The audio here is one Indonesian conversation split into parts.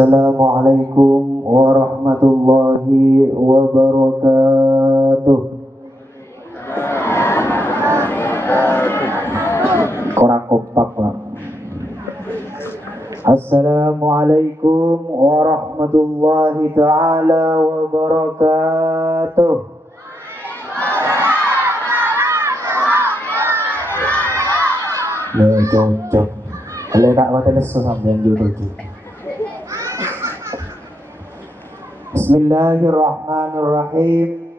Assalamualaikum warahmatullahi wabarakatuh. Kurang kompak Pak. Assalamualaikum warahmatullahi ta'ala wabarakatuh. Ya cocok. Kalau tak mati lesu sampai judul itu. Bismillahirrahmanirrahim.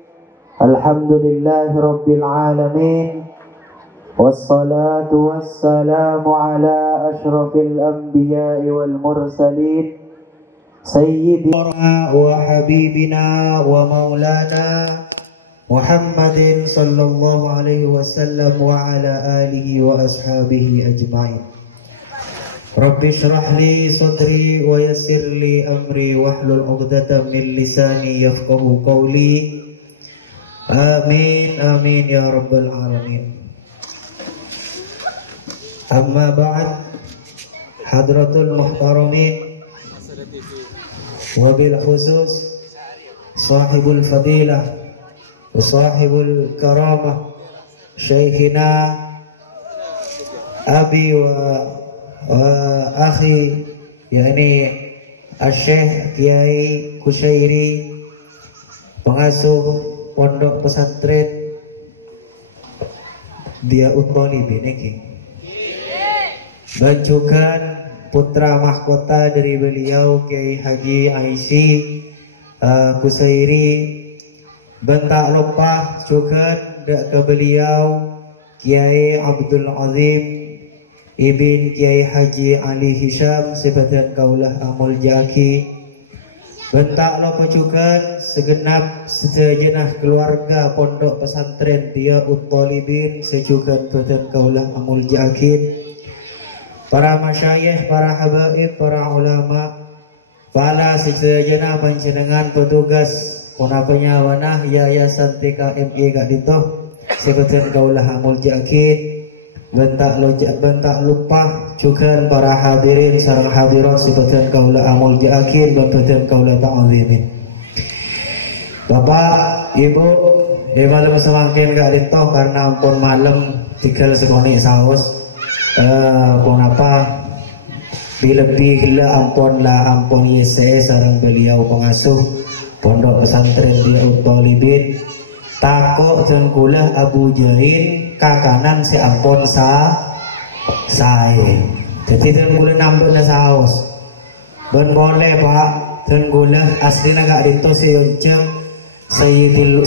Alhamdulillahi rabbil alamin. Wassalatu wassalamu ala ashrafil anbiya'i wal mursalin Sayyidina wa habibina wa maulana Muhammadin sallallahu alaihi wasallam wa ala alihi wa ashabihi ajma'in. Rabbi syrah li sadri wa yassir li amri wahlul 'uqdatam min lisani yafqahu qawli. Amin amin ya rabbal alamin. Amma ba'd, hadratul muhtaramin wa bil khusus sahibul fadilah wa sahibul karamah syekhina abi wa akhi yakni Syekh Kiai Kusyairi, pengasuh pondok pesantren Diyaut Thalibin iki, dan juga putra mahkota dari beliau Kiai Haji Aisy Kusyairi, bentak lupa juga ke beliau Kiai Abdul Azim Ibn Kiai Haji Ali Hisham sebadan kaulah amul jaki. Bentak lupa juga segenap sejenah keluarga pondok pesantren Diyaut Thalibin sejugan badan kaulah amul jaki. Para masyayikh, para habaib, para ulama, para sejenah panjenengan petugas punapanya wanah yayasan TKMI gak ditoh sebadan kaulah amul jaki. Bentak lupa juga para hadirin sareng hadirat sebagian kaula amul jaakin babadan kaula ta'zimin. Bapak, Ibu, di malam semakin gak ditoh karena ampun malam tinggal sekoni saus. Kenapa? Lebih gila ampun yese sareng beliau pengasuh pondok pesantren Diyaut Thalibin. Takut dan kula Abu Jahil kakanan si ampun saya. Jadi dan kula nambah na saus. Dan boleh Pak, dan kula aslinya gak dito si Yonceng Sayyidul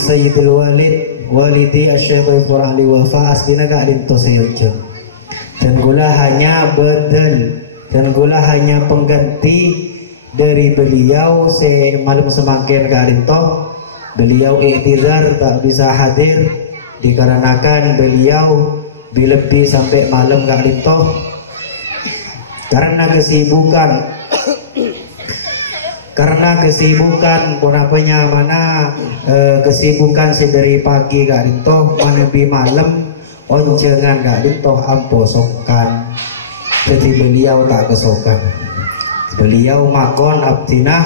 Walidi Asyikh Baifur Ahli Wafa, aslinya gak dito si Yonceng. Dan kula hanya bedel, dan kula hanya pengganti dari beliau si malam semakin gak dito. Beliau iktizar tak bisa hadir dikarenakan beliau lebih sampai malam gak ditoh karena kesibukan punapanya mana kesibukan dari pagi gak ditoh menepi malam oncengan gak ditoh amposokan. Jadi beliau tak kesokan, beliau makon abdinah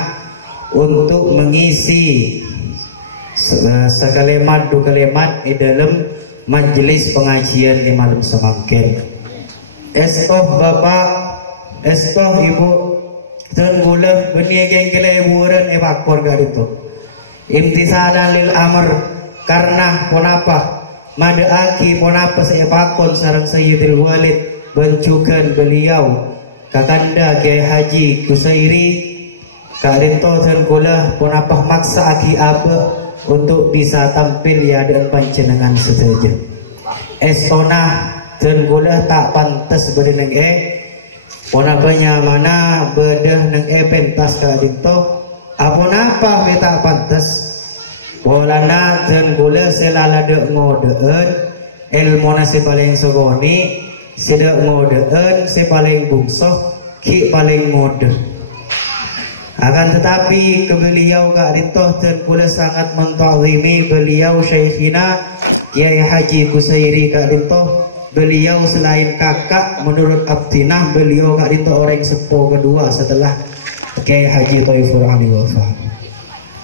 untuk mengisi sekalimat dua kalimat di dalam majelis pengajian di malam semangkin. Estoh Bapak, estoh Ibu, dan gula benih geng buran evakor gak itu. Imtisalan lil amr karena ponapa madaaki ponapa saya pakon sarang Sayyidil Walid bencukan beliau kakanda Kiai Haji Kusyairi karito dan gula ponapa maksa aki apa untuk bisa tampil ya dan panjenengan saja. Esona dan gula tak pantas berdeng ponapanya mana bedah neng pentas ka dito apon apa tak pantas bolana dan gula selala de ngodeun ilmu nasi paling sogoni sida ngodeun si paling bungsoh ki paling mode. Akan tetapi ke beliau gak ditoh dan pula sangat menta'zimi beliau Syekhina Kiai Haji Kusyairi gak ditoh. Beliau selain kakak menurut Abdinah beliau gak ditoh orang sepuh kedua setelah Kiai Haji Thaifur Ali Wafa.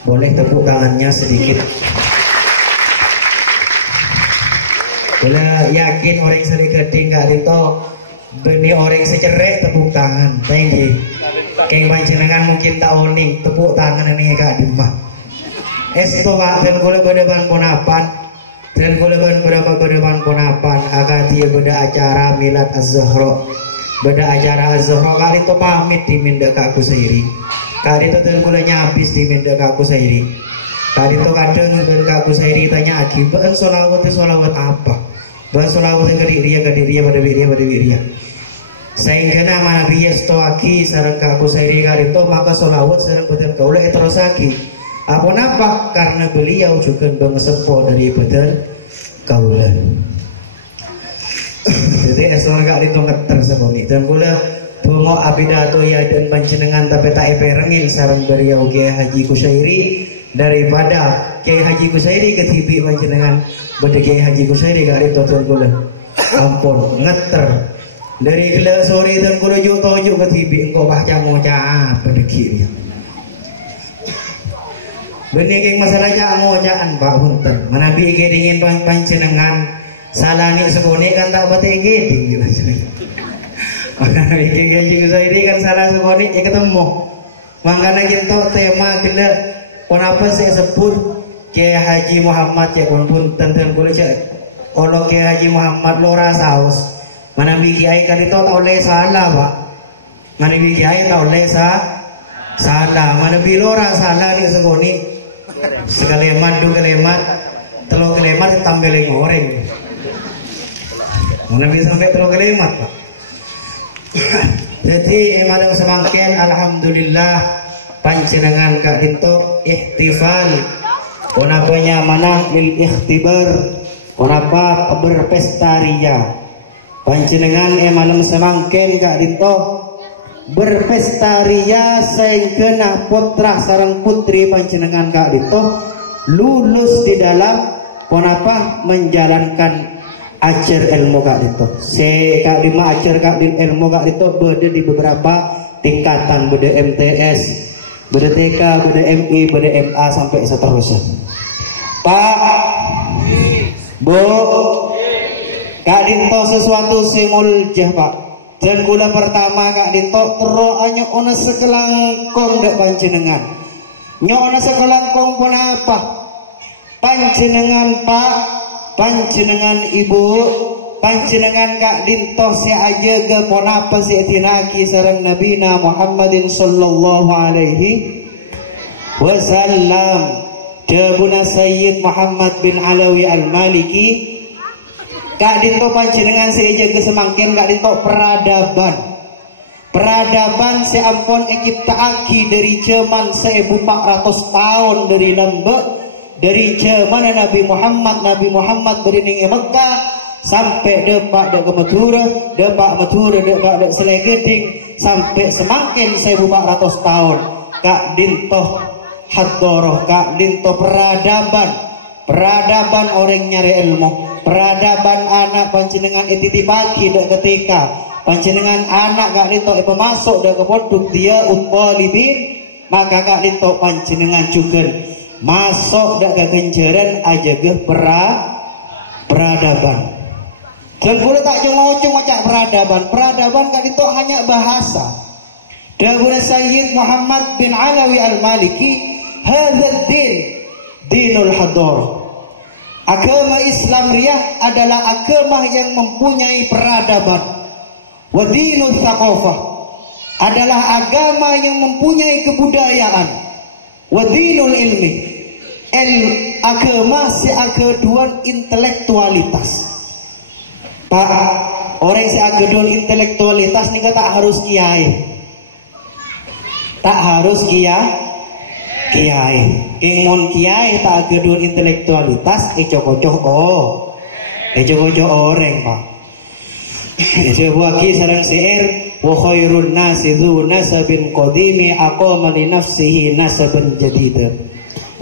Boleh tepuk tangannya sedikit. Bila yakin orang sedikit gak dito beni orang secerek tepuk tangan. Thank you. Kayak panjenengan mungkin tak oning tepuk tangan ini kak dimah. Esto pak dan kalau berdepan ponapan dan kalau berdepan ponapan agak dia beda acara milad az-Zahra, beda acara az-Zahra kali itu pamit di minda kak Kusairi. Kali itu dan kalau nyabis di minda kak Kusairi. Kali itu kadang dan kak Kusairi tanya lagi, bahan solawat apa? Bahan solawat yang kadiria pada wiria. Sehingga nama Nabi Yastoaki sarang kaku sairi itu maka solawat sarang badan kaulah etrosaki. Apa napa? Karena beliau juga bengesepo dari badan kaulah. Jadi esor gak itu ngeter seponi dan kula bungo abidato ya dan panjenengan tapi tak eperengin sarang beliau Kiai Haji Kusairi daripada Kiai Haji Kusairi ketibi panjenengan pada Kiai Haji Kusairi gak itu tuan kula. Ampun ngeter. Dari gelar sore dan kulo tojo ke TV engkau baca ngocah pada kiri. Bening masalahnya ngocaan Pak Punten. Menabi dingin panjenengan salani sekoni kan tak bete geding gitu. Menabi juga ini kan salah sekoni ketemu. Makanya kita tema gelar kenapa saya sebut Kiai Haji Muhammad ya Punten dan kulo cek kalau Kiai Haji Muhammad lora saus. Mana Kiai kan itu tak oleh salah pak. Mana Kiai tak oleh salah. Mana bilora salah ni segoni. Sekalemat dua kelemat, telur kelemat tambah goreng. Mana bisa sampai telur kelemat pak. Jadi emadang semangkin alhamdulillah panjenengan kak dinto ihtifal. Kenapanya mana lil ikhtibar. Kenapa berpesta ria. Panjenengan malam semangkin gak dito berpesta ria sehingga putra sarang putri panjenengan gak dito lulus di dalam kenapa menjalankan ajar ilmu gak dito. Kak lima ajar kak ilmu gak dito beda di beberapa tingkatan, beda MTS, beda TK, beda MI, beda MA sampai seterusnya. Pak, Bu, Kak Dinto sesuatu simuljah pak. Dan gula pertama Kak Dinto tero anyo ona sekelangkong dek panjenengan. Nyo ona sekelangkong pun apa? Panjenengan pak, panjenengan ibu, panjenengan Kak Dinto si aja ke pun apa si tinaki sareng Nabina Muhammadin sallallahu alaihi wasallam. Jabuna Sayyid Muhammad bin Alawi Al-Maliki. Kak Dinto panjenengan seja kesemangkin Kak Dinto peradaban seampun ekiptaaki dari zaman 1400 tahun dari lembek dari zaman Nabi Muhammad berining Mekah sampai depak dek Madura depak Selegeding sampai semangkin 1400 tahun Kak Dinto hadoroh Kak Dinto peradaban orang nyari ilmu. Peradaban anak panjenengan etiti pagi dek ketika panjenengan anak Kak Dinto masuk dek ke pondok dia utolibin maka Kak Dinto panjenengan juga masuk dek ke genjeran aja ke peradaban. Dan boleh tak cengocong macam peradaban Kak Dinto hanya bahasa. Dan boleh Sayyid Muhammad bin Alawi Al-Maliki hadzal dinul hadar. Agama Islam riyah adalah agama yang mempunyai peradaban. Wa dinul thaqafah adalah agama yang mempunyai kebudayaan. Wa dinul ilmi agama seagaduan intelektualitas. Pak, orang seagaduan intelektualitas ni tak harus kiai. Tak harus kiai. Ingmon kiai tak gedul intelektualitas ecok-ocok orang pak. Sebuah kisah sareng syair wa khairun nasi dzu nasabin qadimi aqama li nafsihi nasaban jadida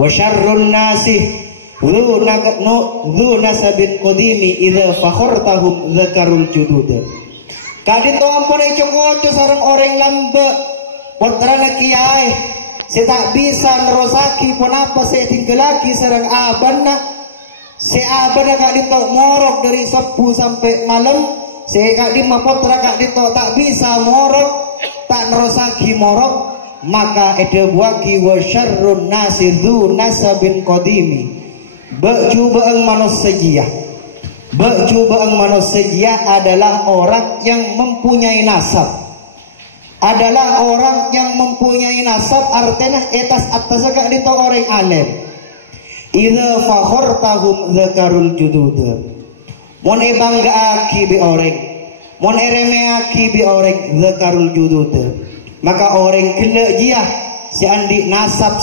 wa syarrun nasi dzu nasabin qadimi idza fakhartahum dzakarul judud. Kadito ampun ecok-ocok sareng orang lambe putra na kiai saya tak bisa nerosaki pun apa saya tinggal lagi sarang aban na saya aban na kak dito morok dari Sabtu sampai malam saya kak di putra kak dito tak bisa morok tak nerosaki morok maka ada buaki wa syarrun nasi dzu nasabin qadimi bercubaan manusia adalah orang yang mempunyai nasab artinya etas atas kak dito orang alim idza fakhartahum zakarul judud mon banggaaki bi orang mon eremeaki bi orang zakarul judud maka orang kena jiah si andi nasab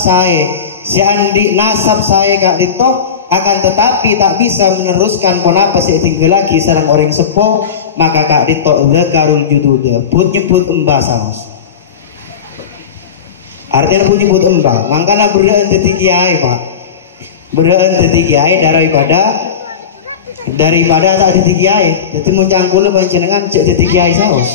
saya kak dito akan tetapi tak bisa meneruskan ponapa si tinggal lagi sarang orang sepuh maka kak dito zakarul judud put nyebut embah saos artinya put nyebut embah makanya beraan teti kiai pak beraan teti kiai daripada tak teti kiai jadi muncangkul panjenengan cek teti kiai saos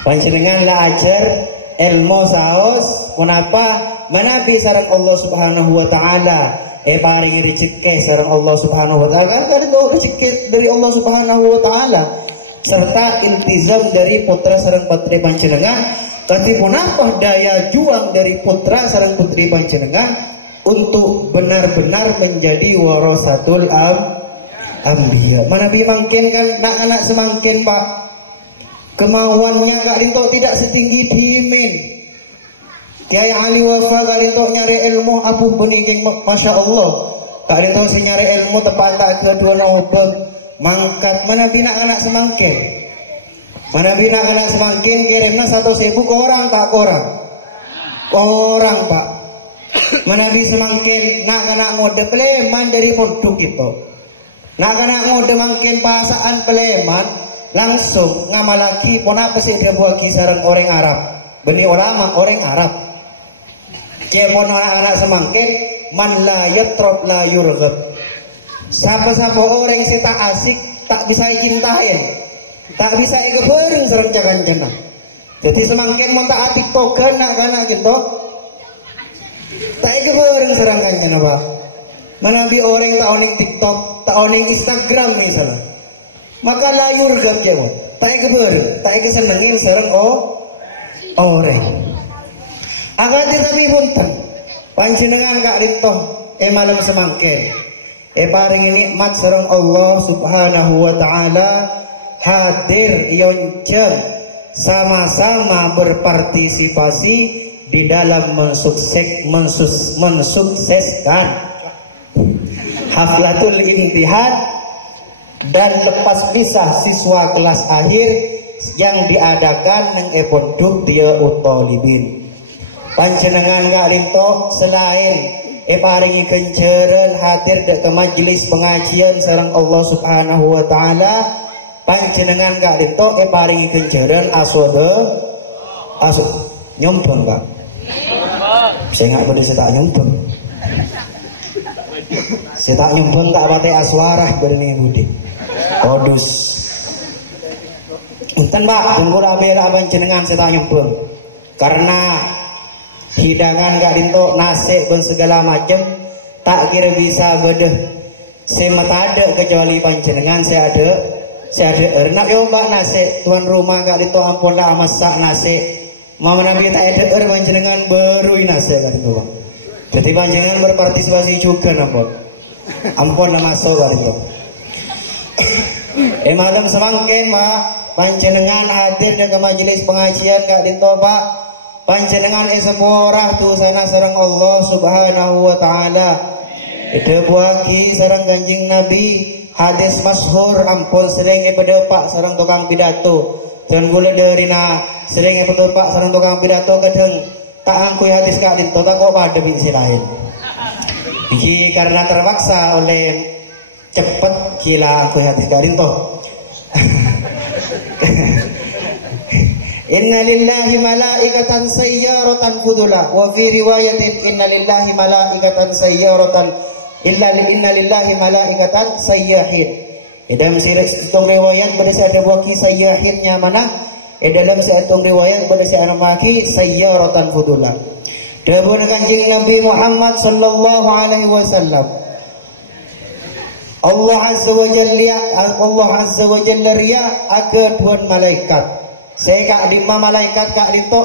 panjenengan lah ajar ilmu saos kenapa manabi sareng Allah Subhanahu wa taala paringi rezeki sareng Allah Subhanahu wa taala kan itu rezeki dari Allah Subhanahu wa taala serta iltizam dari putra sareng putri panjenengan tapi kenapa daya juang dari putra sareng putri panjenengan untuk benar-benar menjadi warasatul anbiya manabi mangkin kan anak-anak semangkin Pak kemauannya kak Rinto tidak setinggi dimin Kiai Ali Wafa kak Rinto nyari ilmu abu beningking Masya Allah kak Rinto nyari ilmu tepat tak kedua nobel mangkat mana bina anak semangkin kirimnya 1.000 ke orang tak ke orang Pak mana bisa semangkin nak kena ngode peleman dari produk itu nak kena ngode mangkin pasaan peleman langsung ngamalaki pun apa sih dia buat kisaran orang Arab benih ulama orang Arab kemon anak-anak semangkin man la yatrab la yurghab siapa-siapa orang yang tak asik tak bisa cintain tak bisa ikut serang jangan jadi semangkin mau tak atik token nak kana gitu tak ikut serang kanjana Pak mana bi orang tak oning TikTok tak oning Instagram misalnya maka layur gap jawab tak kesenengin serang orang akan tetapi punten panjenengan kak Rinto malam semangkin paring nikmat serang Allah Subhanahu wa taala hadir yonceng sama-sama berpartisipasi di dalam mensukseskan haflatul imtihan dan lepas pisah siswa kelas akhir yang diadakan nang pondok dia utolibin panjenengan kak Rinto selain paringi kenceran hadir ke majelis pengajian sareng Allah Subhanahu wa taala panjenengan kak Rinto paringi kenceran aso nyombong Kak saya nggak boleh saya tak nyombong tak pakai aswarah berani budi kodus enten Pak tunggu bela panjenengan saya tak nyombong karena hidangan kak Rinto nasi dan segala macam tak kira bisa bedeh saya ada kecuali panjenengan saya ada nak yo Mbak nasi tuan rumah kak Rinto ampun lah masak nasi mau nabi tak ada panjenengan baru nasi kak Rinto Pak jadi panjenengan berpartisipasi juga ampun lah masuk kak Rinto malam semangkin Pak panjenengan hadir ke majelis pengajian kak Rinto Pak panjenengan seporah tu sana sareng Allah Subhanahu wa taala ide buaki sareng Kanjeng Nabi hadis masyhur ampun sering pada Pak sareng tukang pidato dan gula derina sering pada Pak sareng tukang pidato kadang tak angkui hadis kak Rinto tak kok pada bisi lain iki karena terpaksa oleh cepet gila angkui hadis kak Rinto Inna lillahi malaikatan sayyaratan fudula wa fi riwayatin inna lillahi malaikatan sayyaratan inna lillahi malaikatan sayyahin Dalam satu riwayat pada saya ada buah kisah yahidnya mana? Dalam satu riwayat pada saya maki sayyaratan fudulah. Dahulu kanjeng Nabi Muhammad sallallahu alaihi wasallam. Allah Azza wa Jalla ria aga tuan malaikat. Saya kak lima malaikat kak dito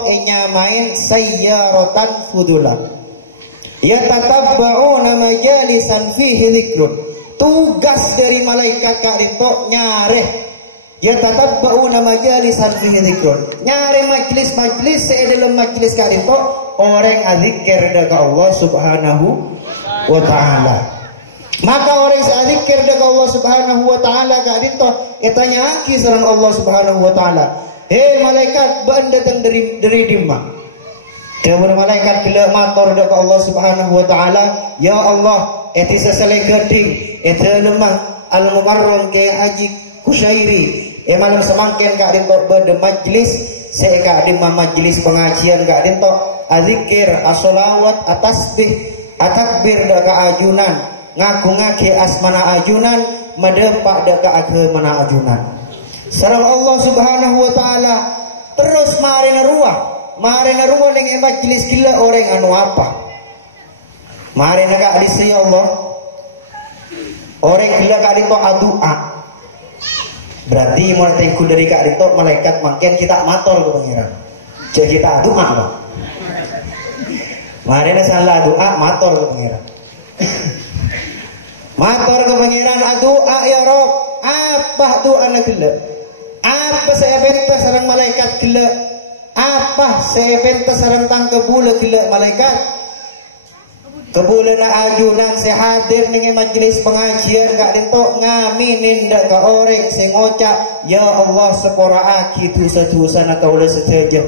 main sayyaratan fudulah. Ya tatabba'una majalisan fihi dzikrun. Tugas dari malaikat kak dito nyareh. Ya tatabba'una majalisan fihi dzikrun. Nyare majlis-majlis saya dalam majlis kak dito orang azikir dekat Allah Subhanahu wa taala. Maka orang seazikir dekat Allah Subhanahu wa taala kak dito itanya aki sareng Allah Subhanahu wa taala. Hei malaikat ban datang dari dimma. Dewan malaikat kila matur dekat Allah Subhanahu wa taala, ya Allah, eti seselai geding, eti lemah al-mukarram ke Haji Kusyairi. Malam semangken kak dito ber majlis, saya kak dimma majlis pengajian kak dito azikir, as-salawat, at-tasbih, at-takbir dekat ajunan. Ngaku ngake asmana ajunan medepak dekat agemana ajunan. Sareng Allah Subhanahu wa taala terus marina ruah dengan majlis gila orang anu apa. Marina kak adisi Allah orang gila kak dito adua. Berarti mulai tengku dari kak dito malaikat makin kita matur ke pangeran. Jadi kita adua apa? Marina salah doa matur ke pangeran. Matur ke pangeran doa ya Rob. Apa doa nak gila? Apa saya benta sarang malaikat gila? Apa saya benta sarang tang kebula gila malaikat? Kebula na ajunan saya hadir dengan majlis pengajian gak dito ngaminin dak ka orang saya ngocak ya Allah sepora aki dosa-dosa na kaula sedaja.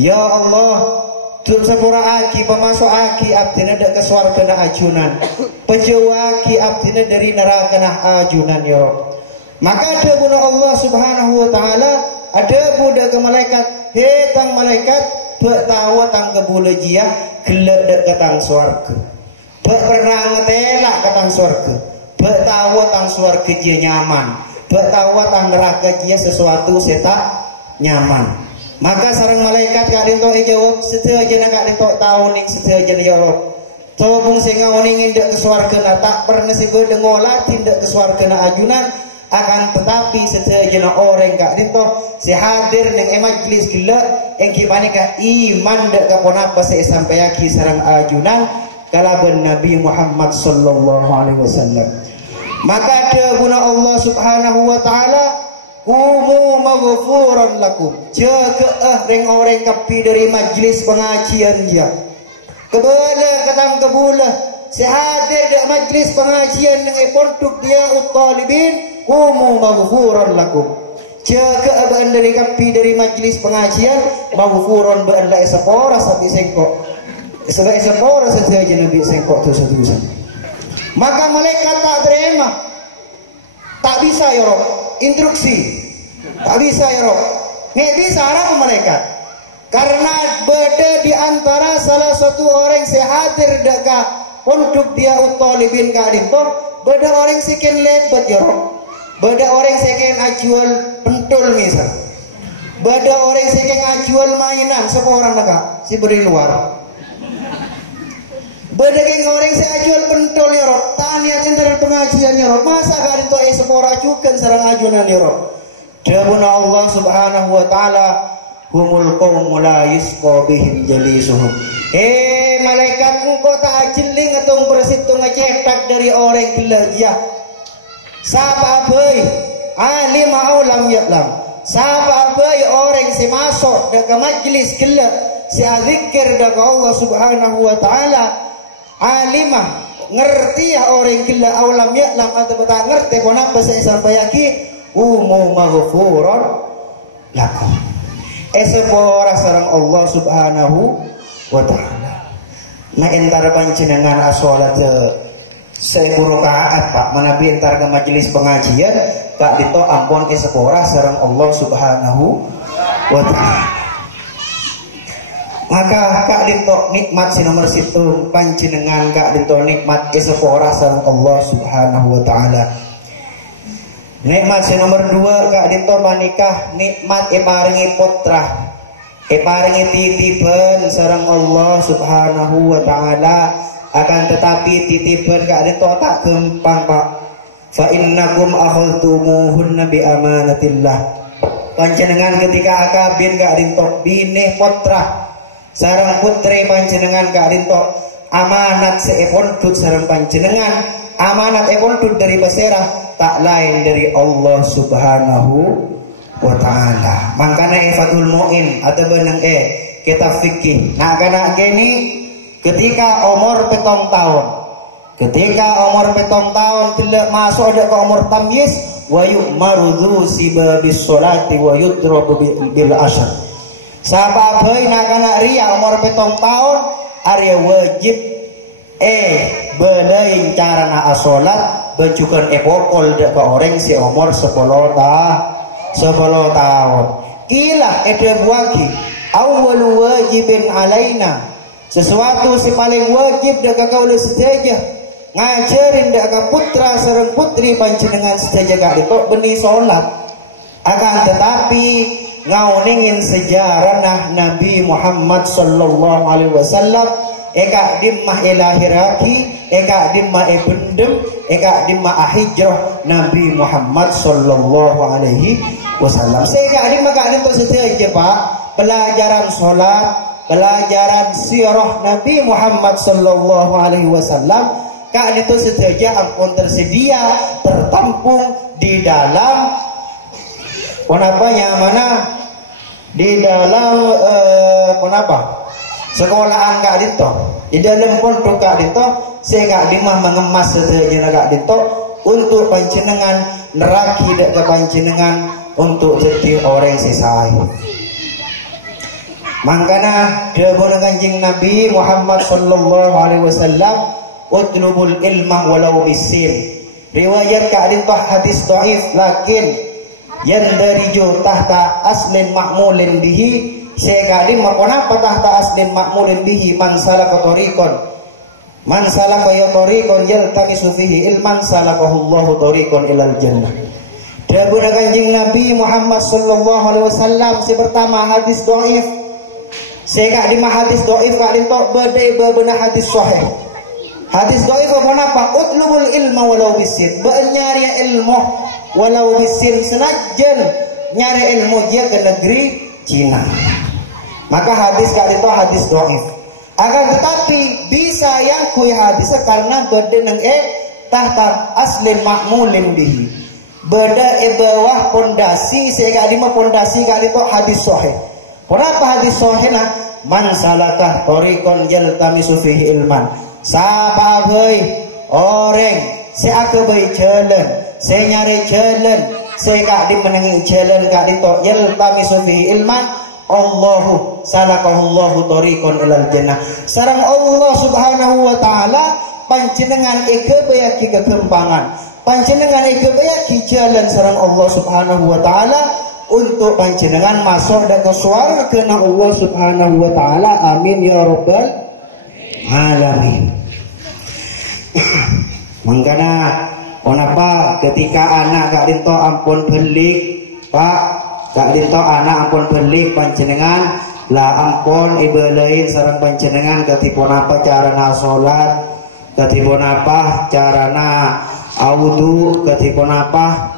Ya Allah sepura aki pemasuk aki abdina dak ke swarga na ajunan. Pejawa aki abdina dari neraka na ajunan ya Rabb. Maka ada guna Allah Subhanahu wa taala, ada budak ke malaikat, he tang malaikat bertawa tang kebula jia gelak dak ke tang swarga. Berperang telak ke tang swarga. Bertawa tang swarga jia nyaman. Bertawa tang neraka jia sesuatu setak nyaman. Maka sarang malaikat kak dinto jawab sedaja nak kak dinto tahu ning sedaja ya Rob. Tobung singa oning indak ke swarga na tak pernah sebe dengola tindak ke swarga na ajunan akan tetapi sedaja na orang kak dinto si hadir ning majlis gila engki panika iman dak ka ponapa se sampai aki sarang ajunan kalaban Nabi Muhammad sallallahu alaihi wasallam. Maka ada guna Allah Subhanahu wa taala umu maghfuran lakum. Jaga ring orang kapi dari majlis pengajian dia. Kebala ketang kebula si hadir di majlis pengajian yang pondok dia utalibin umu maghfuran lakum. Jaga abang dari kapi dari majlis pengajian maghfuran ba'ala sepora sabi sengkok. Sebagai sepora saja Nabi sengkok dosa-dosa. Maka malaikat tak terima. Tak bisa ya Rob. Instruksi tak bisa ya Rob. Nggak bisa apa malaikat karena beda di antara salah satu orang sehadir dekat pondok dia utalibin kak dinto beda orang sekian lebat ya Rob. Beda orang sekian ajual pentul misal. Beda orang sekian ajual mainan semua orang dekat si beri luar. Beda geng orang saya ajual pentul ya Rob. Tanya tentang pengajian ya Rob. Masa kak dinto sepora ajukan sarang ajunan ya Rob. Dabuna Allah Subhanahu wa taala humul qaum la yusqa bihim jalisuhum. Malaikat engkau tak ajeling atau bersitung ngecetak dari orang gila dia. Sapa boy alim aulam ya'lam. Sapa boy orang si masuk ke majlis gila si azikir dekat Allah Subhanahu wa taala alimah ngerti ya orang gila aulam ya'lam atau tak ngerti kenapa saya sampai aki umu maghfuran lakum. Sepora sareng Allah Subhanahu wa taala. Nah entar panjenengan asolat sepuluh rakaat Pak, manabi entar ke majelis pengajian kak dito ampun sepora sareng Allah Subhanahu wa taala. Maka kak dito nikmat si nomor situ panjenengan kak dito nikmat sepora sareng Allah Subhanahu wa taala. Nikmat si nomor 2 kak dito manikah nikmat paringi putra paringi titipan sareng Allah Subhanahu wa taala, akan tetapi titipan kak dito tak gampang Pak. Fa innakum akhadtumuhunna bi amanatillah. Panjenengan ketika akabin kak dito binih putra sareng putri panjenengan kak dito amanat seepon tut sareng panjenengan, amanat epon tut dari peserah tak lain dari Allah Subhanahu wa taala. Makanya Fathul Muin atau benang kitab fikih. Nah kana gini ketika umur 7 tahun. Ketika umur 7 tahun tidak masuk ada ke umur tamyiz wa yu'maru dzu sibabis sholati wa yudrabu bil ashr. Sabab nak kana ria umur 7 tahun area wajib belain cara na asolat bencukan epokol dek ke orang si umur 10 tahun. Kila ede buagi awal wajibin alaina, sesuatu si paling wajib dek kau le sedaja ngajarin dek ke putra sareng putri panjenengan sedaja gak itu beni solat. Akan tetapi ngauningin sejarah nah Nabi Muhammad sallallahu alaihi wasallam eka dimah ilahiraki, eka dimah bendem, eka dimah hijrah Nabi Muhammad sallallahu alaihi wasallam. Sehingga dimah kak dimah saja Pak, pelajaran sholat, pelajaran sirah Nabi Muhammad sallallahu alaihi wasallam kak itu saja ampun tersedia tertampung di dalam mana di dalam sekolahan kak dito, di dalam pondok kak dito, saya kak dimah mengemas sejenak kak dito untuk panjenengan neraki dek ke panjenengan untuk jadi orang sisai. Makanya dawuh Kanjeng Nabi Muhammad sallallahu alaihi wasallam, utlubul ilma walau bisin. Riwayat kak dito hadis dhaif lakin yang dari tahta aslin makmulin bihi. Sekali kenapa tahta aslin makmulin bihi man salaka tariqan yaltamisu fihi ilman salakahullahu tariqan ilal jannah. Dawuh Kanjeng Nabi Muhammad sallallahu alaihi wasallam si pertama hadis dhaif. Seka di hadis dhaif kak dintok bade bebenah hadis sahih. Hadis dhaif kenapa? Utlubul ilma walau bisin. Nyari ilmu walau bisin senajan nyari ilmu dia ke negeri Cina. Maka hadis kak itu hadis dhaif. Akan tetapi bisa yang kui hadis karena berdeneng tahta aslin makmulin bihi. Beda bawah pondasi sehingga di pondasi kak itu hadis sahih. Kenapa hadis sahih nah? Man salakah tariqan yaltamisu fihi ilman. Sapa euy orang seake bae jalan, saya nyari jalan, saya kak di menengi jalan kak itu yaltamisu fihi ilman. Allahu salakahullahu tariqan ilal jannah. Sareng Allah Subhanahu wa taala panjenengan eke bayaki kegempangan, panjenengan eke bayaki jalan sareng Allah Subhanahu wa taala untuk panjenengan masuk dan ke surga kena Allah Subhanahu wa taala. Amin ya rabbal alamin. Mangkana kenapa ketika anak gak dinto ampun belik Pak, gak dinto anak ampun belik panjenengan lah ampun ibadahin sareng panjenengan ketipun apa carana salat, ketipun apa carana wudu, ketipun apa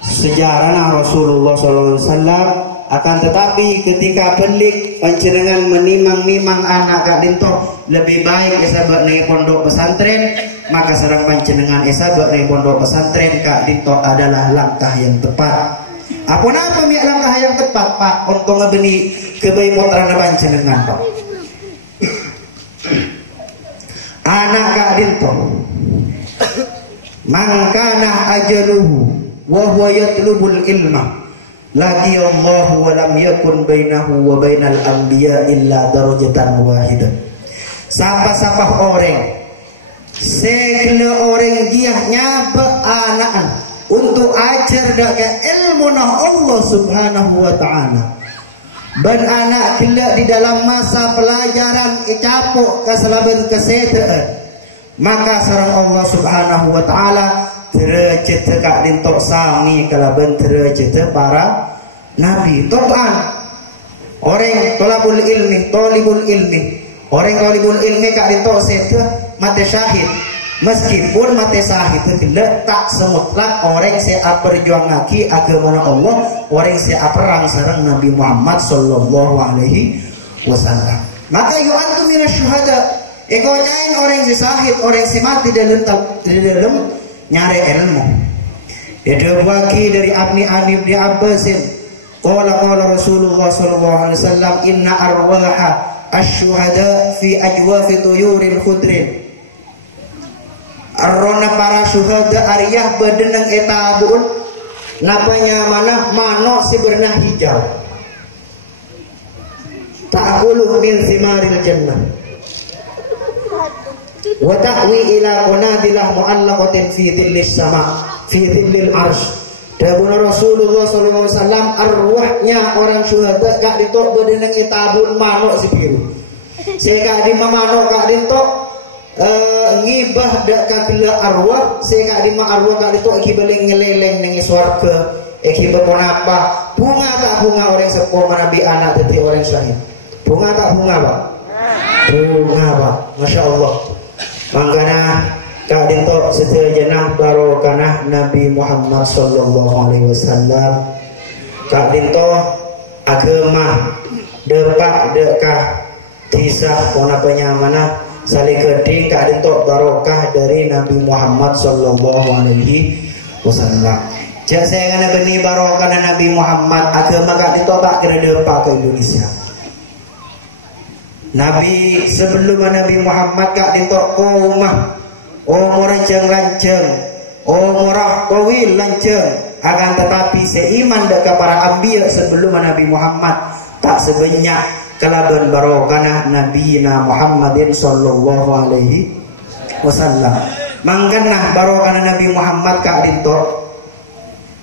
sejarahna Rasulullah SAW. Akan tetapi ketika belik panjenengan menimang-nimang anak gak dinto lebih baik esabak naik pondok pesantren, maka sareng panjenengan esabak naik pondok pesantren kak dinto adalah langkah yang tepat. Apa mi langkah yang tepat Pak untuk ngebeni kebaik putrana panjenengan Pak. Anak kak dinto mangkana ajaluhu wa huwa yatlubul ilma lagi Allah wa lam yakun bainahu wa bainal anbiya illa darajatan wahidah. Sapa-sapa orang segala orang giahnya beranaan untuk ajar daga ilmu nah Allah Subhanahu wa taala. Ben anak gila di dalam masa pelajaran capuk keselaban kesetaan, maka sareng Allah Subhanahu wa taala derajat kak dintok sami kalaban derajat para nabi. Topan orang tolabul ilmi orang tolibul ilmi kak dintok sete mate syahid. Meskipun mate syahid tidak tak semutlak orang saya berjuang lagi agama Allah, orang saya perang sareng Nabi Muhammad sallallahu alaihi wasallam. Maka yu antum minas syuhada. Eko nyain orang si syahid, orang si mati dalam nyari ilmu. Ada waki dari Ibni Abbasin. Qala Rasulullah sallallahu alaihi wasallam inna arwaha asy-syuhada fi ajwafi tuyuril khudrin. Arrona para syuhada ariyah bedeneng etabun napanya mano si bernah hijau. Ta'kulu min simaril jannah wa ta'wi ila qunadilah mu'allaqatin fi dhillis sama fi dhillil arsh. Dabuna Rasulullah sallallahu alaihi wasallam arwahnya orang syuhada kak ditok bedeneng etabun mano si biru. Seka di mamano kak ditok ngibah dak kagela arwah seka di ma arwah kak ditok iki beling ngeleleng ning swarga iki beponapa bunga tak bunga orang sepuh nabi anak dadi orang syahid. Bunga tak bunga Pak? Bunga Pak. Masya Allah. Mangkana kak dintok setejenah barokana Nabi Muhammad sallallahu alaihi wasallam. Kak dintok agama depak dekah disah ponapanya mana saling keding kak dintok barokah dari Nabi Muhammad sallallahu alaihi wasallam. Jasa saya ngana beni barokana Nabi Muhammad agama kak dintok tak kira depak ke Indonesia. Nabi sebelum Nabi Muhammad kak dintok komah rancang murah kawil lanceng akan tetapi seiman dekat para ambil sebelum Nabi Muhammad tak sebanyak kalaban barokana Nabiyina Muhammadin sallallahu alaihi wasallam. Mangkana barokana Nabi Muhammad kak dintok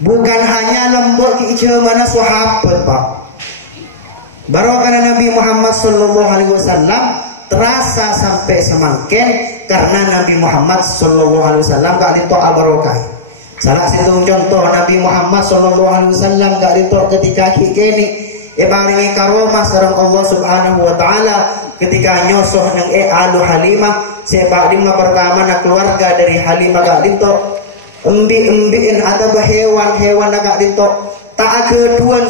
bukan hanya lembut ke mana sahabat Pak. Barokah Nabi Muhammad sallallahu alaihi wasallam terasa sampai semakin karena Nabi Muhammad sallallahu alaihi wasallam gak ditok barokah. Salah satu contoh Nabi Muhammad sallallahu alaihi wasallam gak ditok ketika kini paringi karomah sareng Allah Subhanahu wa taala ketika nyosoh nang alu Halimah sebab lima pertama na keluarga dari Halimah gak ditok embi-embiin atau hewan-hewan gak ditok tak keduan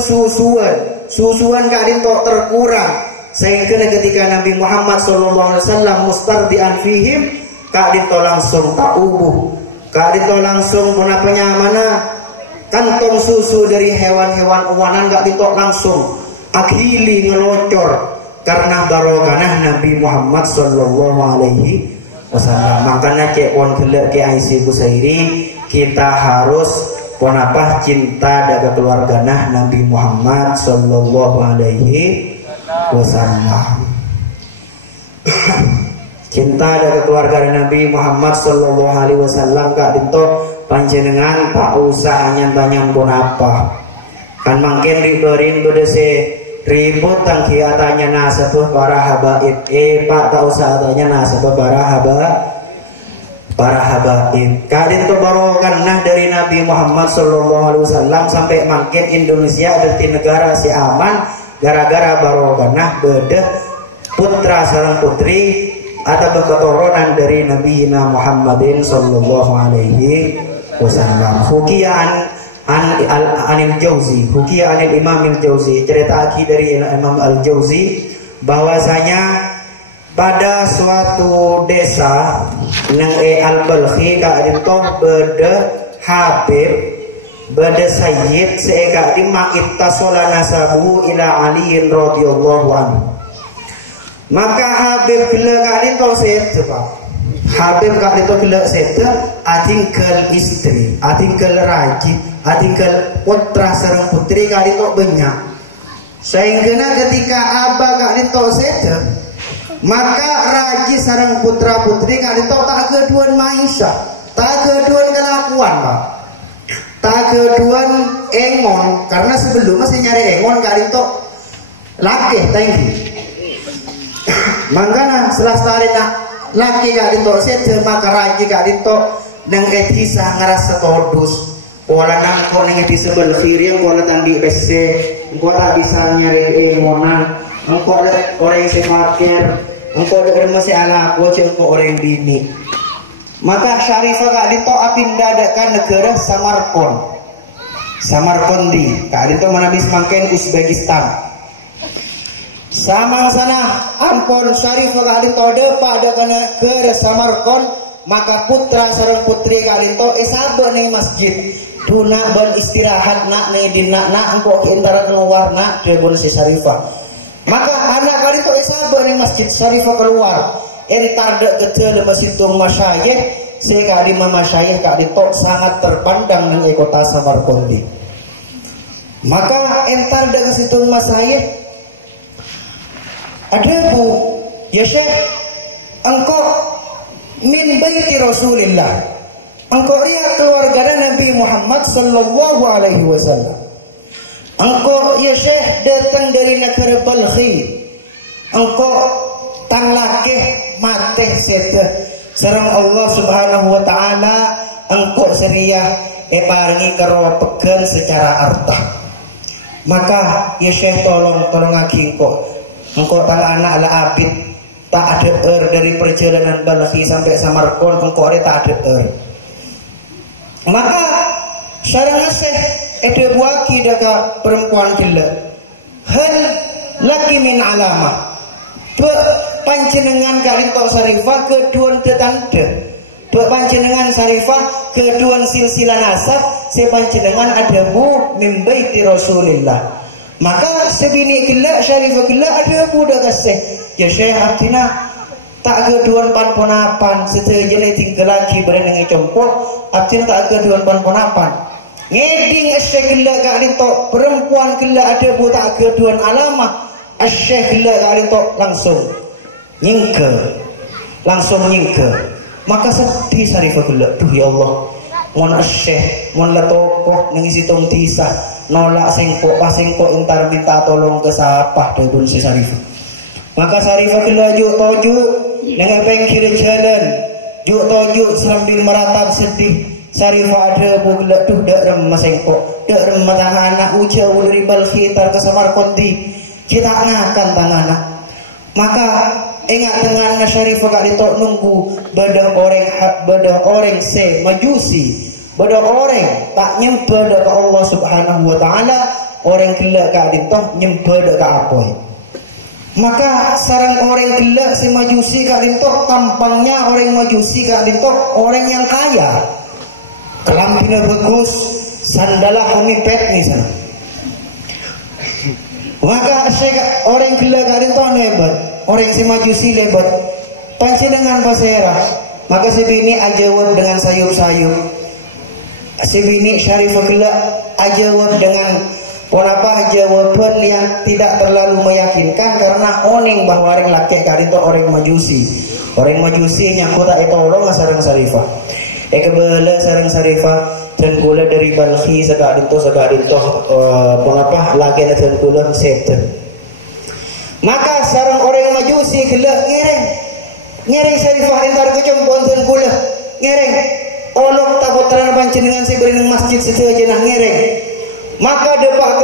susuan kak dintok terkurang sehingga ketika Nabi Muhammad sallallahu alaihi wasallam mustardian fihim kak dintok langsung ta'ubuh kak dintok langsung punapanya mana kantong susu dari hewan-hewan uwanan kak dintok langsung akhili ngelocor karena barokanah Nabi Muhammad sallallahu alaihi wasallam. Makanya cek pon gelek ke Aisyah Busairi kita harus ponapah cinta daga keluarga Nabi Muhammad sallallahu alaihi wasallam. Cinta daga keluarga Nabi Muhammad sallallahu alaihi wasallam kak dinto panjenengan tak usah nyantanyang ponapa. Kan mungkin diberin bedese ribut tang kiatanya nasabah para habaib. Pak tak usah tanya nasabah para habaib. Kadin tu barokan dari Nabi Muhammad sallallahu alaihi wasallam sampai makin Indonesia dari negara si aman gara-gara barokan beda putra sareng putri atau keturunan dari Nabi Muhammadin sallallahu alaihi wasallam. Hukian anil Jauzi, hukian anil Imam al-Jauzi, cerita aki dari Imam al-Jauzi bahwasanya pada suatu desa nang al-Balkhi kak dintoh beda Habib beda Sayyid seeka lima ittasola nasabu ila aliin radhiyallahu anhu. Maka Habib bila kak dintoh sete Pak Habib kak dintoh bila sete atingkel istri atingkel raji atingkel putra sareng putri kak dintoh banyak sehingga ketika abah kak dintoh sete maka raji sarang putra putri kak dintok tak keduan maisha tak keduan kelakuan Pak tak keduan engon karena sebelum masih nyari engon kak dintok laki tinggi makanya setelah starina laki kak dintok sete maka raji kak dintok nang etisa ngerasa todus wala nang ko nang etisa belkhiri yang wala tandi besse ko tak bisa nyari ngonan engko orang yang fakir engko orang masih ala aku engko orang bini. Maka Syarifah kak dito apinda adakan negara Samarkandi kak dito manabis mangken Uzbekistan sama sana ampun Syarifah kak dito depa adakan negara Samarkand. Maka putra sareng putri kak dito isaba ning masjid tuna ban istirahat nak nih dina nak engko antara keluar nak debon si Syarifah. Maka anak kak dito isaba ning masjid Syarifah keluar entar dek kecil masjid tung masyayikh sehingga di masyayikh kak dito sangat terpandang ning kota Samarkandi. Maka entar dek situ masyayikh ada bu ya Syekh engkau min baiti Rasulillah engkau lihat keluarga Nabi Muhammad sallallahu alaihi wasallam. Engkau ya Syekh datang dari negara Balkhi. Engkau tanglakeh mateh sete sareng Allah Subhanahu wa taala engkau seriah paringi karo pegen secara harta. Maka ya Syekh tolong lagi engkau tang anak la abid tak ada dari perjalanan Balkhi sampai Samarkand engkau tak ada Maka sareng Syekh ada buaki daga perempuan gila hal laki min alamah panjenengan kalinto Syarifah keduan tetanda panjenengan Syarifah keduan silsilah nasab sepanjenengan ada bu min baiti Rasulillah. Maka sebini gila Syarifah gila ada bu daga Syekh ya Syekh artinya tak keduan pan-ponapan setelah tinggal lagi berenang compok artinya tak keduan pan-ponapan ngeding Syekh gila kalinto perempuan gila ada bu tak keduan alamah Syekh gila kalinto langsung nyingke maka sedih Syarifah gila duh ya Allah mon Syekh mon la tokoh nang isi tong tisa nolak sengkok entar minta tolong ke siapa debun si Syarifah. Maka Syarifah gila juk toju dengan pengkir jalan juk toju sambil meratap sedih. Syarifah ada bu gila duh dak rem sengkok dak rem anak ujau dari Balkhi tar ke Samarkandi kita ngakan tanganah. Maka ingat dengan Syarifah kak ditok nunggu badah orang se majusi badah orang tak nyembah ke Allah Subhanahu wa taala orang gila kak ditok nyembah ke apa. Maka sarang orang gila si majusi kak ditok tampangnya orang majusi kak ditok orang yang kaya kelampinya bagus sandalah homipet misalnya. Maka orang gila kak ditok hebat orang si majusi lebat panjenengan pasera. Maka si bini ajawab dengan sayur-sayur si bini Syarifah gila ajawab dengan ponapa jawaban yang tidak terlalu meyakinkan karena oning bahwa orang laki kali itu orang majusi nyangkut tak tolong sareng Syarifah kebela sareng Syarifah dan gula dari Balkhi sekali itu ponapa laki dan gula setan. Maka sarang orang majusi gila ngereng Syarifah entar kecompon dan gula ngereng olok tapotan panjenengan si berinang masjid sejajar ngereng. Maka dapat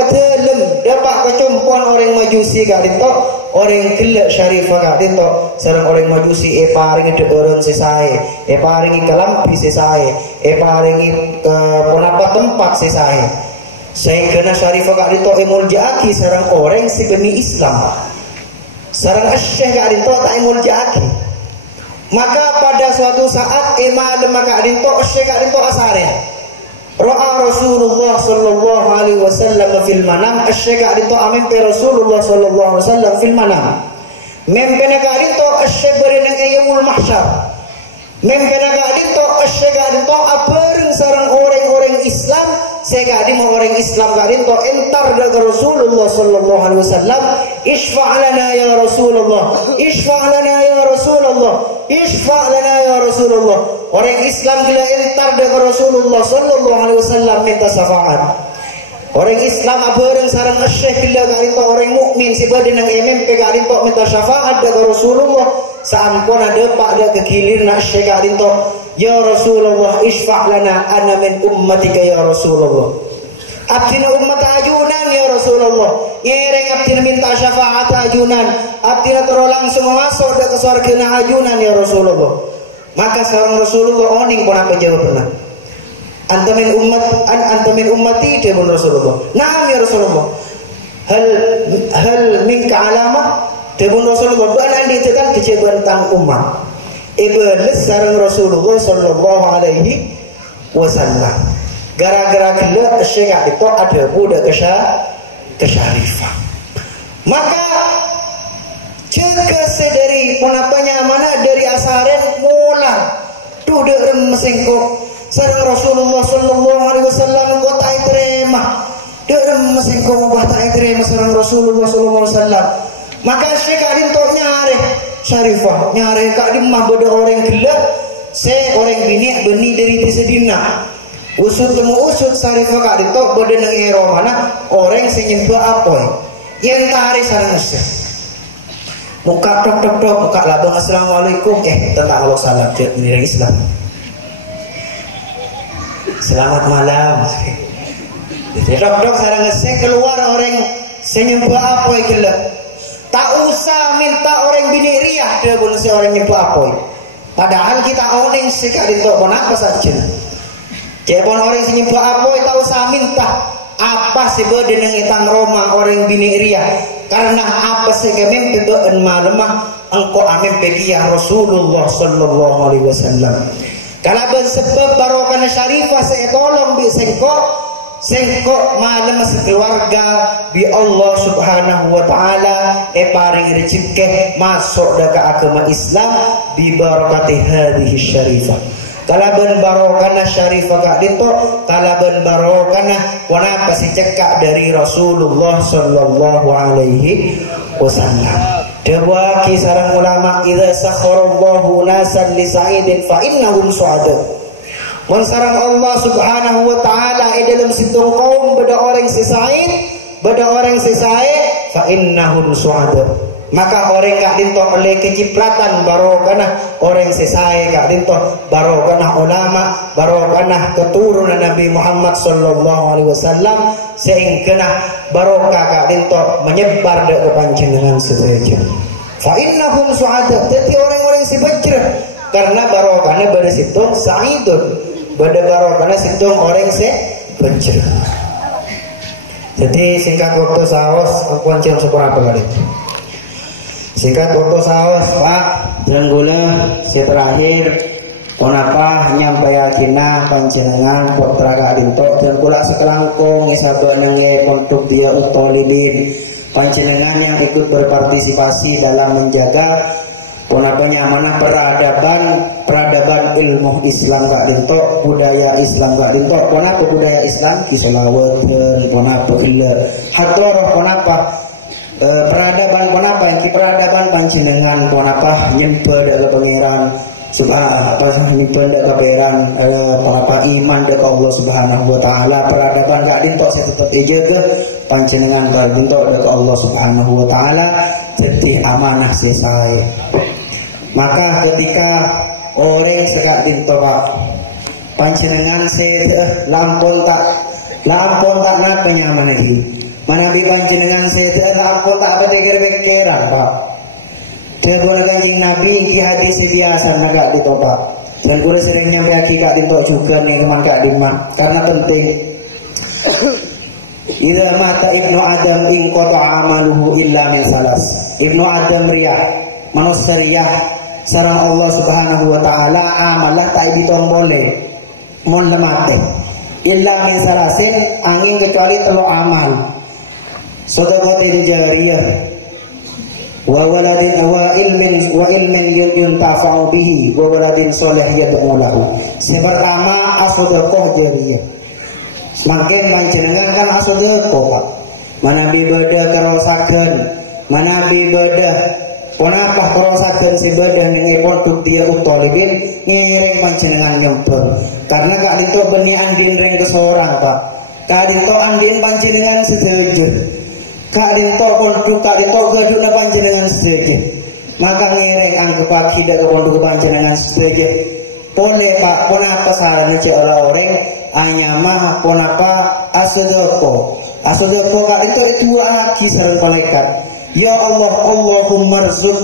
kecompon orang majusi kak dinto orang gila Syarifah kak dinto sarang orang majusi paringi deoron sesae paringi kelampi sesae paringi ponapa tempat sesae sehingga Syarifah kak dinto muljaaki sarang orang si beni Islam sarang Syekh kak dinto tak muljaaki. Maka pada suatu saat malam kak dinto Syekh kak dinto asare Ra'a Rasulullah sallallahu alaihi wasallam fil manam Syekh kak dinto amimpi Rasulullah sallallahu alaihi wasallam fil manam mempena kak dinto Syekh berenang yaumul mahsyar mempena kak dinto Syekh kak dinto abareng sareng orang-orang Islam sehingga di orang Islam kak dinto entar daga Rasulullah sallallahu alaihi wasallam isfa' lana ya Rasulullah isfa' lana ya Rasulullah isfa' lana ya Rasulullah. Orang Islam gila entar daga Rasulullah sallallahu alaihi wasallam minta syafaat. Orang Islam abareng sareng Syekh gila kak dinto orang mukmin si badhe nang MMP kak dinto minta syafaat daga Rasulullah sampun ada pak ada kegilir nak Syekh kak dinto ya Rasulullah isfa' lana ana min ummatika ya Rasulullah. Abdina umat ajunan ya Rasulullah. Ngereng abdina minta syafaat ajunan. Abdina terus langsung masuk ke surga ajunan ya Rasulullah. Maka seorang Rasulullah oning pun apa jawabnya? Anta min ummati dia pun Rasulullah. Naam ya Rasulullah. Hal minka alamah dia pun Rasulullah. Bukan ditekan kecebuan tentang umat. Iblis sareng Rasulullah sallallahu alaihi wasallam. Gara-gara gila syekh itu ada budak kesyarifah. Maka jaga sedari penapanya mana dari asaren mula duduk remesengko sareng Rasulullah sallallahu alaihi wasallam kota terima duduk remesengko mubah terima sareng Rasulullah sallallahu alaihi wasallam. Maka syekh adin tok nyare syarifah nyare kak dimah bodoh orang gila se orang beni dari tisedina usut temu usut syarifah kak ditok bodoh nang ero mana orang senyembah apa yang tarik sareng syekh muka tok muka labang assalamualaikum tentang Allah salam dari Islam selamat malam tok sareng syekh keluar orang senyembah apa gila. Tak usah minta orang bini riah dia pun si orang nyembah apa. Padahal kita oning sikak ditok pun apa saja. Dia pun orang si nyembah apa tak usah minta apa sih dengan itang Roma orang bini riah. Karena apa sih kami beben malemah engkau amin pegiah Rasulullah sallallahu alaihi wasallam. Kalau bersebab barokah syarifah saya tolong bi sengkok malam sekeluarga bi Allah subhanahu wa ta'ala paring rezeki masuk ke agama Islam bi barakati hadhihi syarifah. Kalaban barokana syarifah kak dito kalaban barokana wanapa si cekak dari Rasulullah sallallahu alaihi wasallam. Dewa kisaran ulama idza sakharallahu nasan li sa'idin fa innahum su'ada. Mensarang Allah subhanahu wa ta'ala dalam situng kaum beda orang sesain fa innahum su'ada. Maka orang kak dinto oleh kecipratan barokana orang sesae kak dinto barokana ulama barokana keturunan Nabi Muhammad sallallahu alaihi wasallam sehingga barokah kak dinto menyebar ke panjenengan sedaya. Fa innahum su'ada. Jadi orang-orang si bajra karena barokahnya pada situng sa'idun. Pada barokahnya situng orang se bajra. Jadi singkat waktu saos aku ancam seberapa kali. Singkat waktu saos Pak dan gula si terakhir kenapa nyampe yakina panjenengan putra kak dintok dan gula sekelangkung isabah nange untuk dia utolibin panjenengan yang ikut berpartisipasi dalam menjaga kenapa nyamanah peradaban ilmu Islam kak dintok budaya Islam kak dintok kenapa budaya Islam kisolawat dan kenapa gila hatoroh kenapa peradaban peradaban panjenengan kenapa nyembah ke pangeran nyembah ke pangeran kenapa iman ke Allah subhanahu wa ta'ala peradaban gak dintok saya tetap dijaga panjenengan gak dintok ke Allah subhanahu wa ta'ala jadi amanah selesai. Maka ketika orang sekak dintok panjenengan saya lampun tak napa nyaman lagi mana bi panjenengan saya lampun tak apa pikir-pikiran Pak. Dia boleh kanjing Nabi ki hadis biasa naga ditopak dan boleh sering nyampe aki kak dintok juga nih keman kak dimah karena penting. Idza mata ibnu Adam in qata amaluhu illa min salas. Ibnu Adam riyah manusia riyah sarang Allah subhanahu wa ta'ala amalah tak ditombole mon lemate illa min salasin angin kecuali telu amal sedekatin jariyah wa waladin wa ilmin yuntafa'u bihi wa waladin soleh yad'u lahu. Pertama as-sedekah jariyah. Semakin panjenengan kan as-sedekah Pak. Mana ibadah karosaken, mana ibadah kenapa karosaken ibadah ning pondok dia utolibin ngiring panjenengan nyempur. Karena kak dinto beni andin ring keseorang Pak. Kak dinto andin panjenengan setuju. Kak dinto pondok kak dinto gaduna panjenengan setuju. Maka ngiring anggap akidah ke pondok panjenengan setuju. Boleh Pak, ponapa saran ce orang anyama ponapa asodoko. Asodoko kak itu aki sareng malaikat. Ya Allah, Allahumma rzuq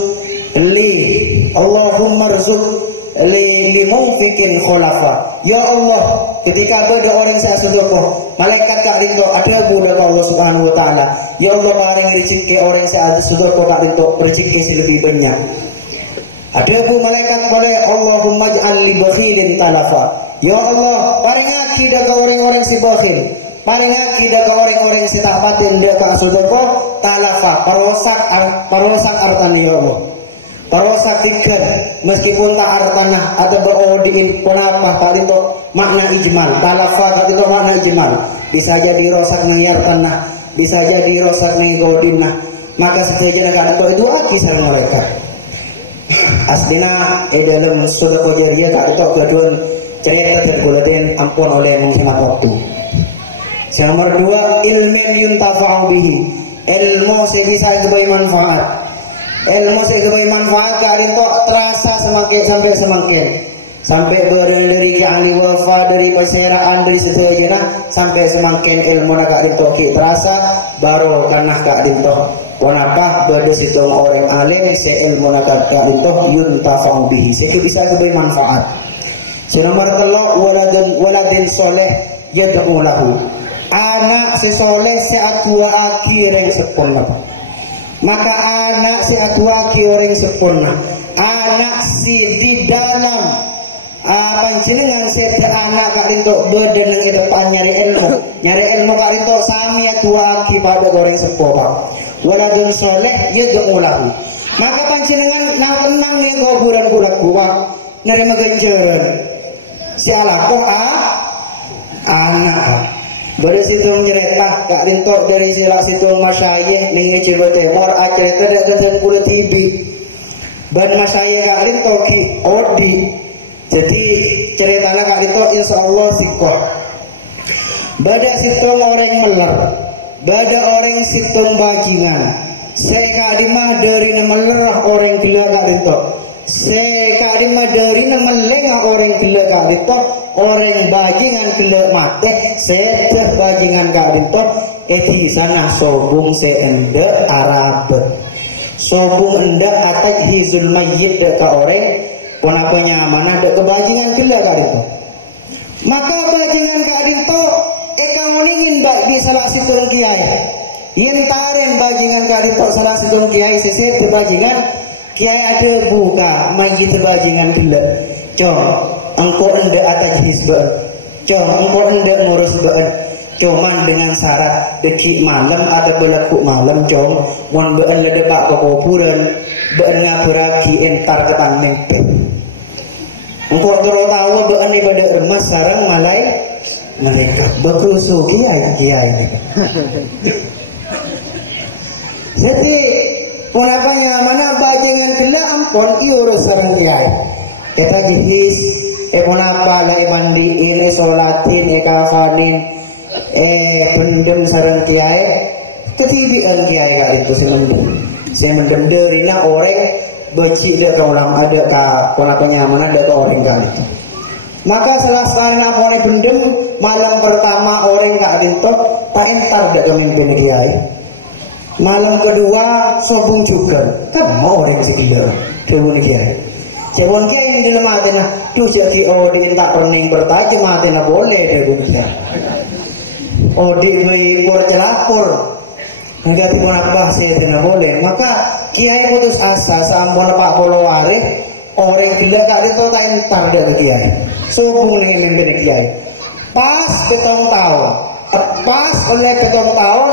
li munfikin khulafa. Ya Allah, ketika ada orang saya sedekah, malaikat kak rinto ada budak Allah Subhanahu wa taala. Ya Allah, paring rezeki orang saya sedekah kak rinto rezeki lebih banyak. Ada bu malaikat boleh Allahumma ij'al li bakhilin talafa. Ya Allah, paring akidah ke orang-orang si bakhil. Paring akidah ke orang-orang si tak patin dia ke sedekah talafa, parosak artane ya Allah. Parosak tiket meskipun tak artanah atau berodiin ponapa kali itu makna ijmal. Talafa kali itu makna ijmal. Bisa jadi rosak ngiyar tanah, bisa jadi rosak ngegodinah. Maka setuju nak itu aki sareng mereka. Aslina dalam sedekah jariyah kak itu gaduhan cerita tergulatin ampun oleh menghemat waktu. Yang nomor 2, ilmin yuntafa'u bihi. Ilmu sebisa sebagai manfaat. Ilmu sebagai manfaat kak itu terasa semakin sampai semakin. Sampai berdiri ke ahli wafa dari perseraan dari seterusnya sampai semakin ilmu nak kak itu terasa baru karena kak itu. Kenapa berada situ orang alim seilmu nak itu yuntafa'u bihi. Bisa sebagai manfaat. Nomor 3, waladin soleh yad'u lahu. Anak si soleh seatua akhir yang sempurna. Maka anak si atua akhir orang sempurna. Anak si di dalam panjenengan sete anak kak rinto berdenang di depan nyari ilmu kak rinto sami atua akhir pada orang sempurna. Waladun soleh yad'u lahu. Maka panjenengan nah tenang nih kuburan budak buah nerima ganjaran. Si alakoh anak Bada situng cerita kak rintok dari sila situng masyayih ning Jawa Timur cerita dak keten kula tibi. Ban masyayih kak rintok ki odi. Jadi ceritanya kak rintok insyaallah sikoh. Bada situng orang meler. Bada orang situng bajingan. Saya kak dimah dari meler orang gila kak rintok. Saya kak dimah dari melengah orang gila kak rintok. Orang bajingan gelak mate sedeh bajingan kak dinto di sana sobung seende Arab sobung enda ataj hizul mayyit dek ka orang kenapa nyamanah dek ke bajingan gelak kak dinto maka bajingan kak dinto ngoningin bak di salah situng kiai yentaren bajingan kak dinto salah situng kiai sesede bajingan kiai ada buka mayyit bajingan gelak engkau hendak atas hisbah, engkau hendak ngurus baan, cuman dengan syarat dekik malam ada berlaku malam, mon baan lada bak kuburan, baan ngaburaki entar ketang mempet. Engkau terus tahu baan ibadah remas sarang malai mereka berkerusuh kiai. Jadi kenapa mana bajingan gila ampun iurus sarang kiai. Kita jihis kenapa lai mandi ini sholatin kafanin pendem sareng kiai ketibian kiai kali itu saya mendenderina orang becik dia ke ulang ada ka kenapanya mana ada ke orang kali itu maka selesai nak orang pendem malam pertama orang kali itu tak entar dak kemimpin kiai malam kedua sobung juga kan mau orang segila kebun kiai Cewon kiai di lemah tenah, tu jadi odi tak pening bertajam tenah boleh deh dunia. Odi mengikor celapur, negatif apa sih tenah boleh. Maka kiai putus asa sampun Pak Polowari orang gila kak itu tak entar dari kiai. Sobung dengan mimpin kiai. Pas petong oleh petong tahun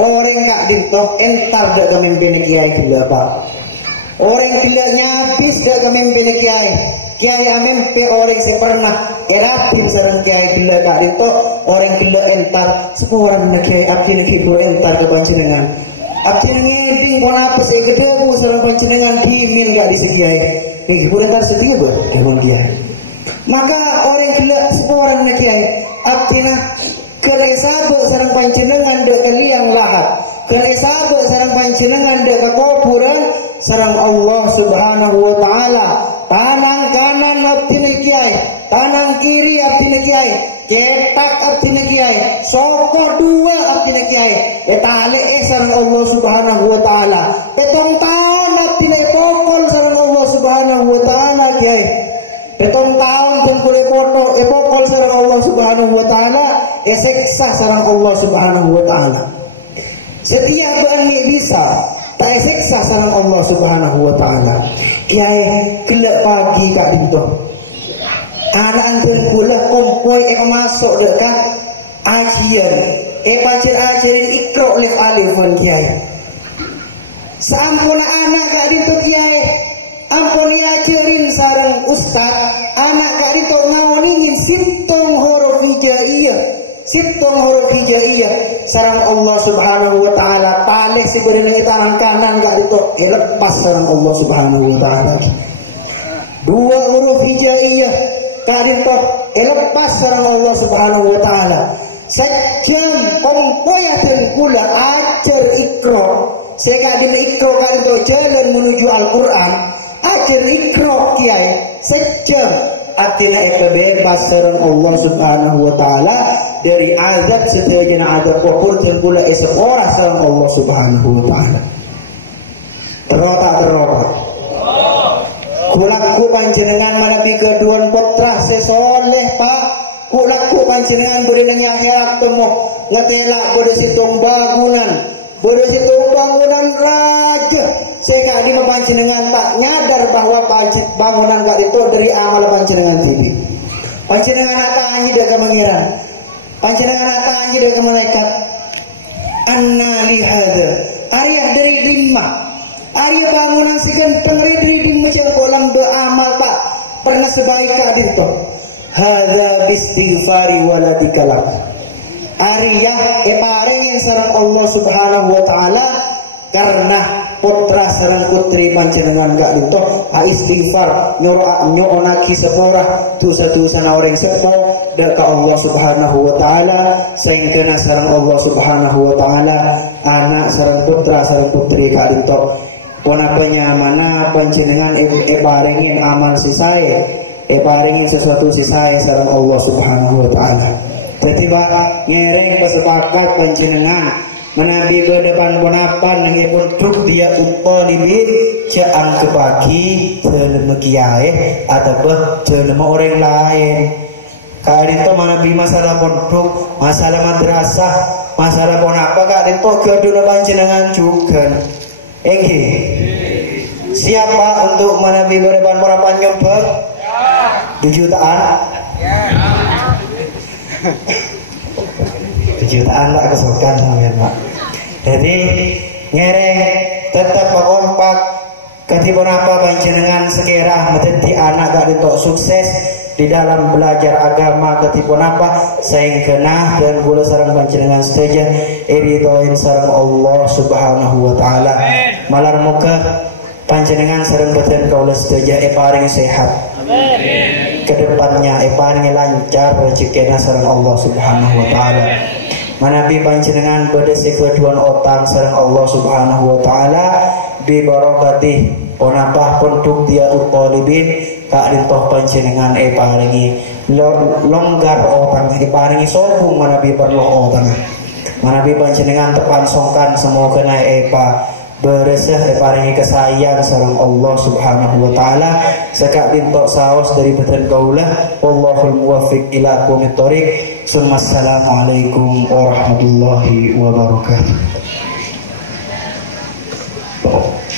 orang kak dintok entar dari mimpin kiai gila Pak. Orang gilanya habis dah kemimpin kiai amempe orang sepernah eratin sarang kiai gila kak itu orang gila entar sepuluh orang nak kiai abdi nak ibu entar ke panjenengan abdi ngeding pun apa sih gede bu sarang panjenengan dimin gak di kiai nih ibu entar setia buat kiai maka orang gila sepuluh orang nak kiai abdi nak keresabe sarang panjenengan dek kaliang lahat keresabe sarang panjenengan dek kuburan sarang Allah Subhanahu wa taala tanang kanan abdi kiai Kanan kiri artinya kiai, cetak artinya kiai, soko dua artinya kiai. Etale sareng Allah Subhanahu wa taala. Petong tahun artinya pokol sareng Allah Subhanahu wa taala kiai. Petong tahun dan boleh foto pokol sareng Allah Subhanahu wa taala, seksa sareng Allah Subhanahu wa taala. Setiap bani bisa tak seksa sareng Allah Subhanahu wa taala. Kiai gelap pagi kak dinto. Anak antar kula kompoi masuk dekat ajian. Pancen ajarin ikro lef alifan kiai. Sampun anak kak dinto kiai. Ampun ajarin sareng ustaz. Anak kak dinto ngawoningin sitong huruf hijaiyah. Sitong huruf hijaiyah sareng Allah Subhanahu wa taala. Paleh sebenarnya tangan kanan kak dinto lepas sareng Allah Subhanahu wa taala. Dua huruf hijaiyah kadin toh lepas sareng Allah Subhanahu wa taala. Sejam kompoyaten kula ajar ikro. Saya kadin ikro kadin toh jalan menuju Al-Qur'an. Ajar ikro kiai. Sejam artinya bebas sareng Allah Subhanahu wa taala dari azab sedayana azab kubur dan kula sekolah sareng Allah Subhanahu wa taala. Terota. Kulaku panjenengan manabi keduan putra sesoleh pak. Kulaku panjenengan berenangnya akhirat temu ngetelak bodoh situng bangunan. Bodoh situng bangunan raja. Saya kak di panjenengan tak nyadar bahwa bangunan kak itu dari amal panjenengan tibi. Panjenengan akannya dia mengira. Panjenengan akannya dia malaikat. Anna lihada. Arya dari lima. Arya bangunan seganteng redri macam kolam beramal pak pernah sebaik kadir to. Hadza bistighfari waladikalak. Arya parengin sareng Allah Subhanahu wa taala karena putra sareng putri panjenengan gak dito istighfar nyoonaki sepora dosa-dosa orang sepo ka Allah Subhanahu wa taala sehingga sareng Allah Subhanahu wa taala anak sareng putra sareng putri gak dito. Ponapanya mana panjenengan paringin amal sisae, paringin sesuatu sisae sareng Allah Subhanahu wa taala. Dadi Pak ngereng kesepakat panjenengan menabi ke depan ponapan nangipun truk dia upolibi jaan kebagi jelema kiai ataupun jelema orang lain. Kali itu menabi masalah pondok, masalah madrasah, masalah ponapa kali itu kedua panjenengan juga. Siapa untuk menabi berdepan ponapan nyumbang? 2 jutaan? 2 jutaan tak kesukaan sampean Pak. Jadi ngereng tetap kompak ketipun apa panjenengan sekira menjadi anak gak untuk sukses di dalam belajar agama ketipun apa sehingga dan boleh sareng panjenengan setuju iritoin sareng Allah Subhanahu wa taala. Malar muka panjenengan sareng badan kaula setuju paring sehat. Amin. Kedepannya paring lancar rezekina sareng Allah Subhanahu wa taala. Manabi panjenengan bedesi keduan otang sareng Allah Subhanahu wa taala bi barakati ponapah pondok dia utalibin kak rintoh panjenengan paringi longgar otang paringi sobung manabi perlu otang. Manabi panjenengan tepansongkan semoga naik beresah paringi kesayang sareng Allah Subhanahu wa taala sekak bintok saos dari badan kaula wallahul muwaffiq ila aqwamit thoriq. Assalamualaikum warahmatullahi wabarakatuh.